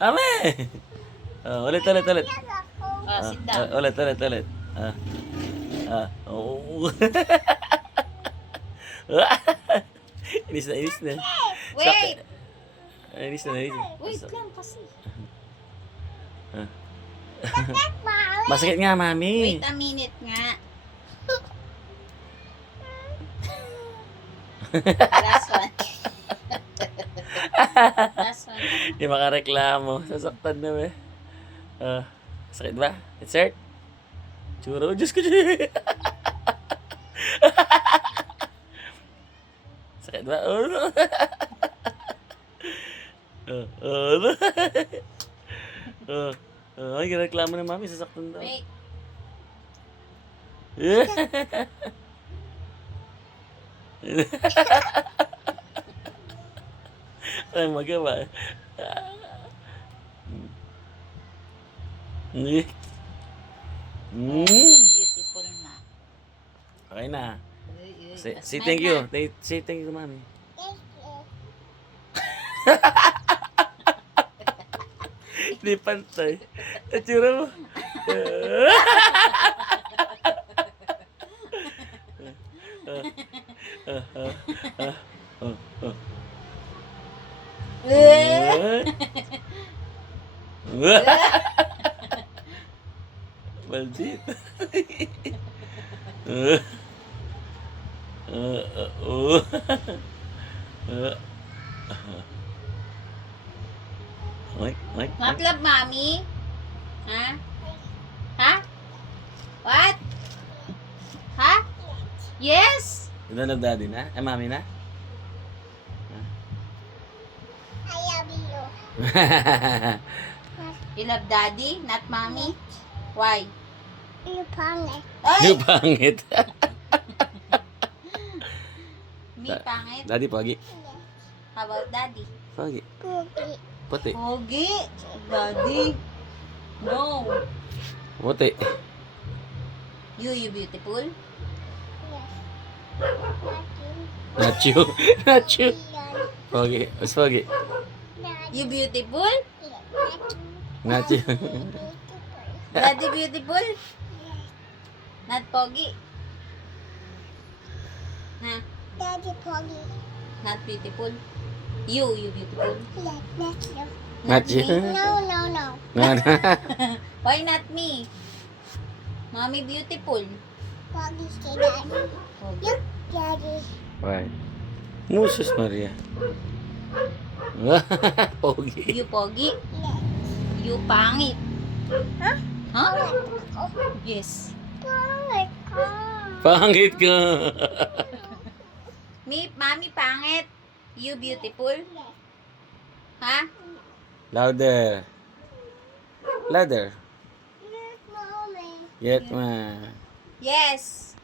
Ame! Ulit, ulit, ulit. Sit down. Ulit, ulit, ulit. Oh. Inis na, inis na. Wait! Inis na, inis na. Wait lang kasi. Masakit nga, mami. Wait a minute nga. Last one. Last one. Hindi makareklamo. Sasaktan na, be. Sakit ba? It's hurt? Churo, Diyos ko, Diyos. Sakit ba? Ay, reklamo na mami, sasaktan daw. Wait. Ay, magawa. Beautiful na. Okay na. Uy, uy. Say Smile thank you. na. Say thank you to mami. Hindi pantay. Itsura mo. Maldito. Mike. Not love mommy? Ha? Ha? What? Ha? Yes? Ito na daddy na? Mami na? You love daddy, not mommy? Why? Yung Ay! pangit. Me pangit? Daddy, pogi. How about daddy? Pogi. Puti. Pogi! Daddy! No! Puti. You beautiful? Not you. Not you. Pogi. Mas pogi. You beautiful? Not you. Daddy beautiful? Not pogi? Na? Not beautiful? You beautiful? Not you. No. No. Why not me? Mommy beautiful? Pogi si Daddy. Pogi. Daddy. Why? Musus Maria. Pogi. You pogi? You pangit? Huh? Huh? Ako. Yes. Pangit ka. Pangit ka. Mommy pangit? You beautiful? Ha? Louder. Louder. Yes, mommy. Yet ma. Yes.